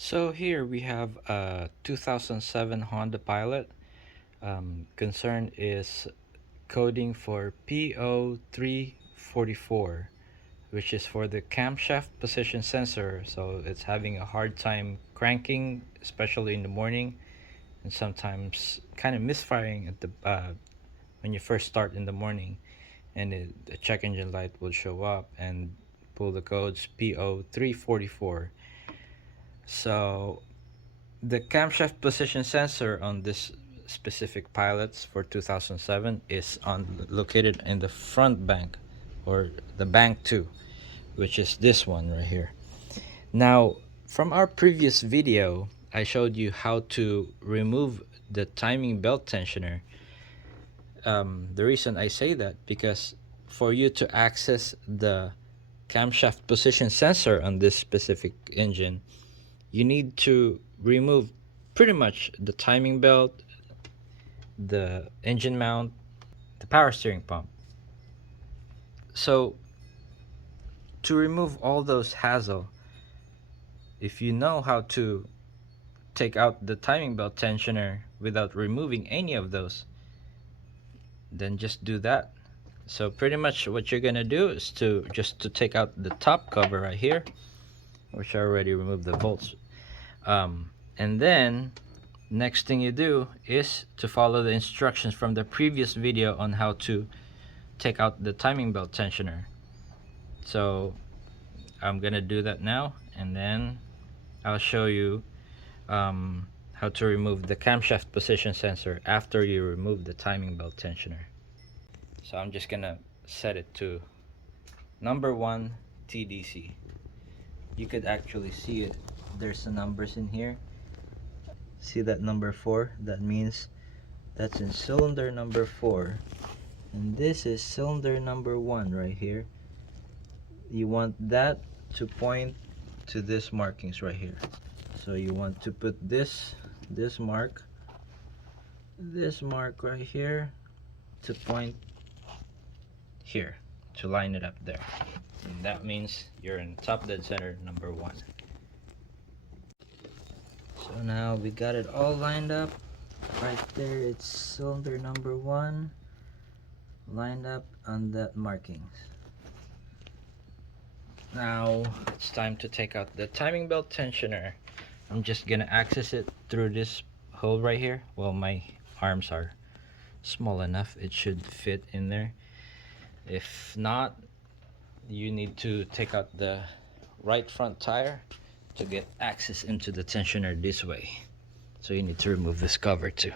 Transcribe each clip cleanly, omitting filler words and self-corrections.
So here we have a 2007 Honda Pilot. Concern is coding for P0344, which is for the camshaft position sensor. So it's having a hard time cranking, especially in the morning, and sometimes kind of misfiring at the when you first start in the morning, and the check engine light will show up and pull the codes P0344. So the camshaft position sensor on this specific pilots for 2007 is located in the front bank, or the bank 2, which is this one right here. Now, from our previous video, I showed you how to remove the timing belt tensioner. The reason I say that, because for you to access the camshaft position sensor on this specific engine, you need to remove pretty much the timing belt, the engine mount, the power steering pump. So to remove all those hassle, if you know how to take out the timing belt tensioner without removing any of those, then just do that. So pretty much what you're gonna do is to take out the top cover right here, which I already removed the bolts. And then next thing you do is to follow the instructions from the previous video on how to take out the timing belt tensioner. So I'm gonna do that now, and then I'll show you how to remove the camshaft position sensor after you remove the timing belt tensioner. So I'm just gonna set it to number 1 TDC. You could actually see it. There's the numbers in here. See that number 4? That means that's in cylinder number 4, and this is cylinder number 1 right here. You want that to point to this markings right here. So you want to put this mark right here to point here, to line it up there, and that means you're in top dead center number 1. So now we got it all lined up right there. It's cylinder number 1 lined up on that markings. Now it's time to take out the timing belt tensioner. I'm just gonna access it through this hole right here. Well, my arms are small enough, it should fit in there. If not, you need to take out the right front tire to get access into the tensioner this way. So you need to remove this cover too.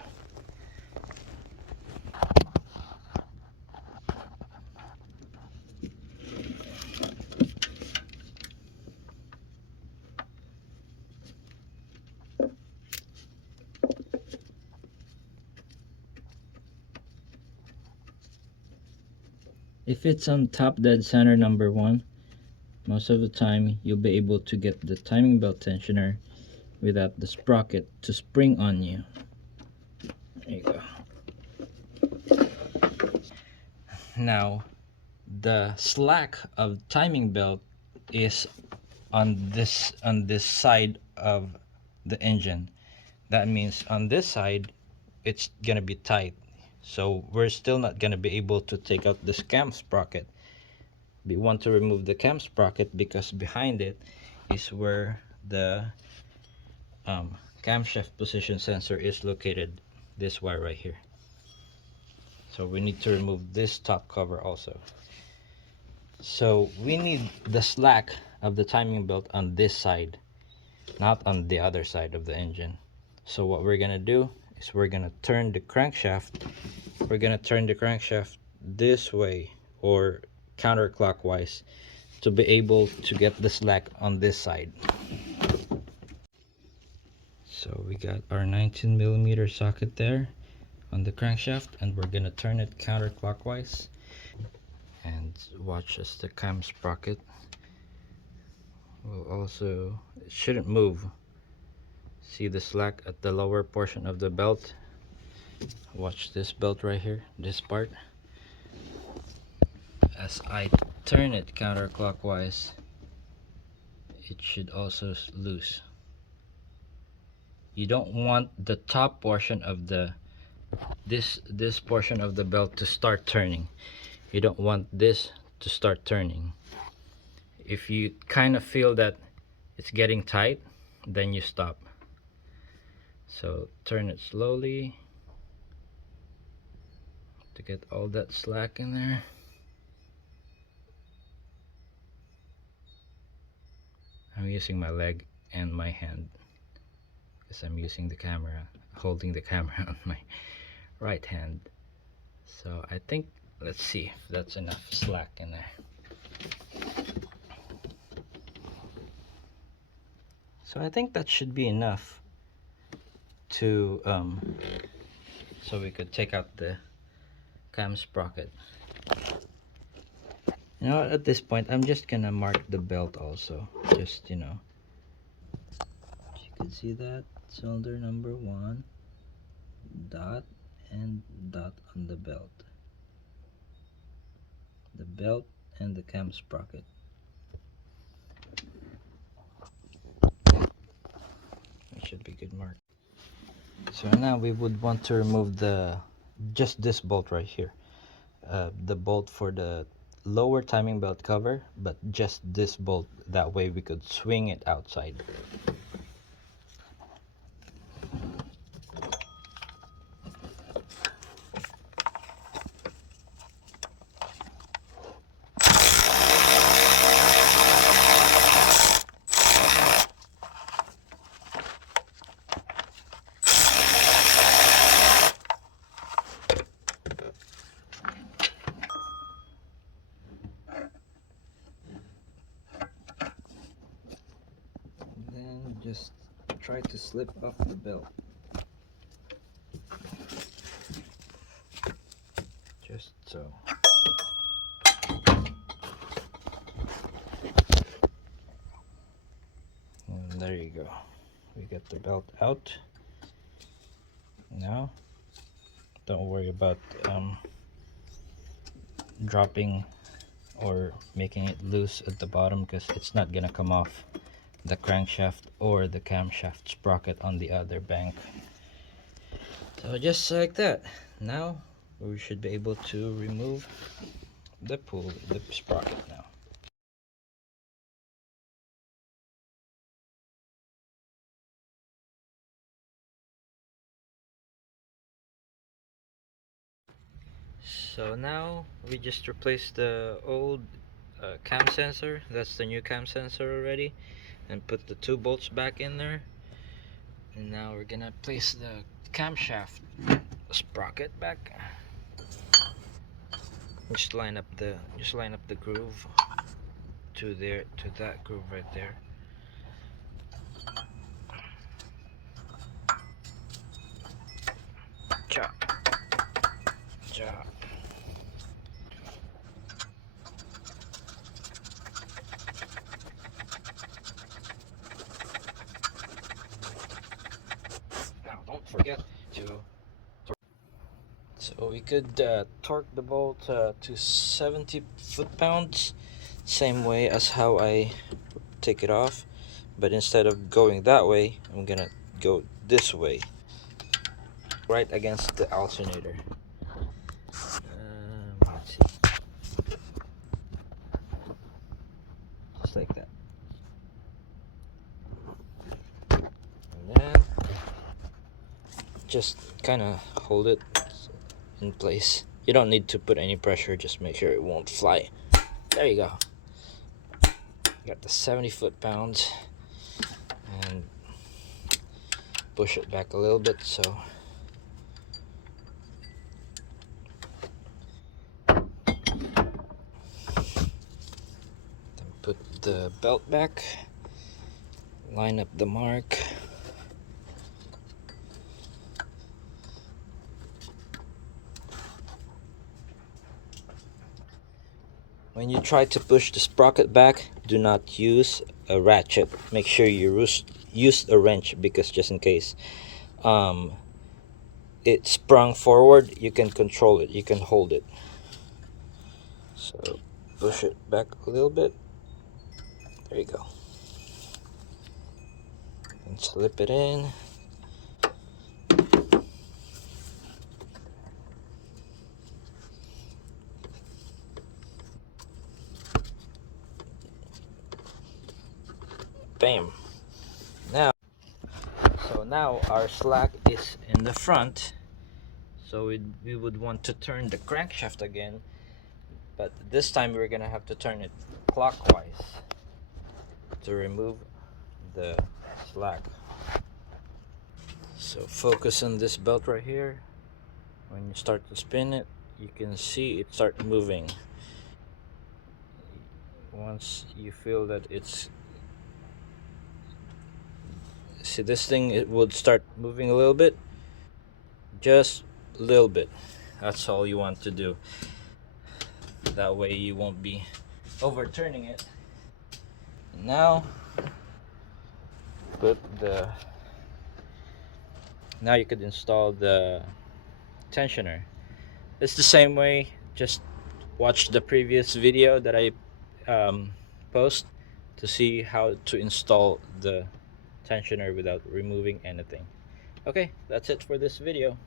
If it's on top dead center number 1, most of the time you'll be able to get the timing belt tensioner without the sprocket to spring on you. There you go. Now the slack of timing belt is on this side of the engine. That means on this side it's gonna be tight, so we're still not gonna be able to take out this cam sprocket. We want to remove the cam sprocket because behind it is where the camshaft position sensor is located, this wire right here. So we need to remove this top cover also. So we need the slack of the timing belt on this side, not on the other side of the engine. So what we're gonna do is we're gonna turn the crankshaft this way, or counterclockwise, to be able to get the slack on this side. So we got our 19mm socket there on the crankshaft, and we're gonna turn it counterclockwise, and watch as the cam sprocket will also, it shouldn't move. See the slack at the lower portion of the belt? Watch this belt right here, this part. As I turn it counterclockwise, it should also loose. You don't want the top portion of the this portion of the belt to start turning. You don't want this to start turning. If you kind of feel that it's getting tight, then you stop. So turn it slowly to get all that slack in there. I'm using my leg and my hand because I'm using the camera, holding the camera on my right hand. So I think, let's see if that's enough slack in there. So I think that should be enough to so we could take out the cam sprocket. You know, at this point I'm just gonna mark the belt also, just, you know, you can see that cylinder number 1, dot and dot on the belt and the cam sprocket. It should be good mark. So now we would want to remove the just this bolt right here, the bolt for the lower timing belt cover, but just this bolt, that way we could swing it outside. Then just try to slip off the belt, just so. And there you go, we get the belt out. Now don't worry about dropping or making it loose at the bottom, because it's not gonna come off the crankshaft or the camshaft sprocket on the other bank. So just like that, now we should be able to remove the sprocket now. So now we just replaced the old cam sensor, that's the new cam sensor already, and put the 2 bolts back in there. And now we're gonna place the camshaft sprocket back. Just line up the groove to that groove right there. Chop, chop. Now don't forget to. So we could torque the bolt to 70 foot-pounds, same way as how I take it off, but instead of going that way, I'm gonna go this way, right against the alternator. Let's see, just like that. And then just kind of hold it in place. You don't need to put any pressure, just make sure it won't fly. There you go. Got the 70 foot-pounds, and push it back a little bit so then put the belt back, line up the mark. When you try to push the sprocket back, do not use a ratchet. Make sure you use a wrench, because just in case it sprung forward, you can control it, you can hold it. So push it back a little bit. There you go. And slip it in. Bam. Now, so now our slack is in the front, so we would want to turn the crankshaft again, but this time we're gonna have to turn it clockwise to remove the slack. So focus on this belt right here. When you start to spin it, you can see it start moving. Once you feel that it's, see this thing, it would start moving a little bit, just a little bit. That's all you want to do. That way you won't be overturning it. Now put the, now you could install the tensioner. It's the same way, just watch the previous video that I post to see how to install the tensioner without removing anything. Okay, that's it for this video.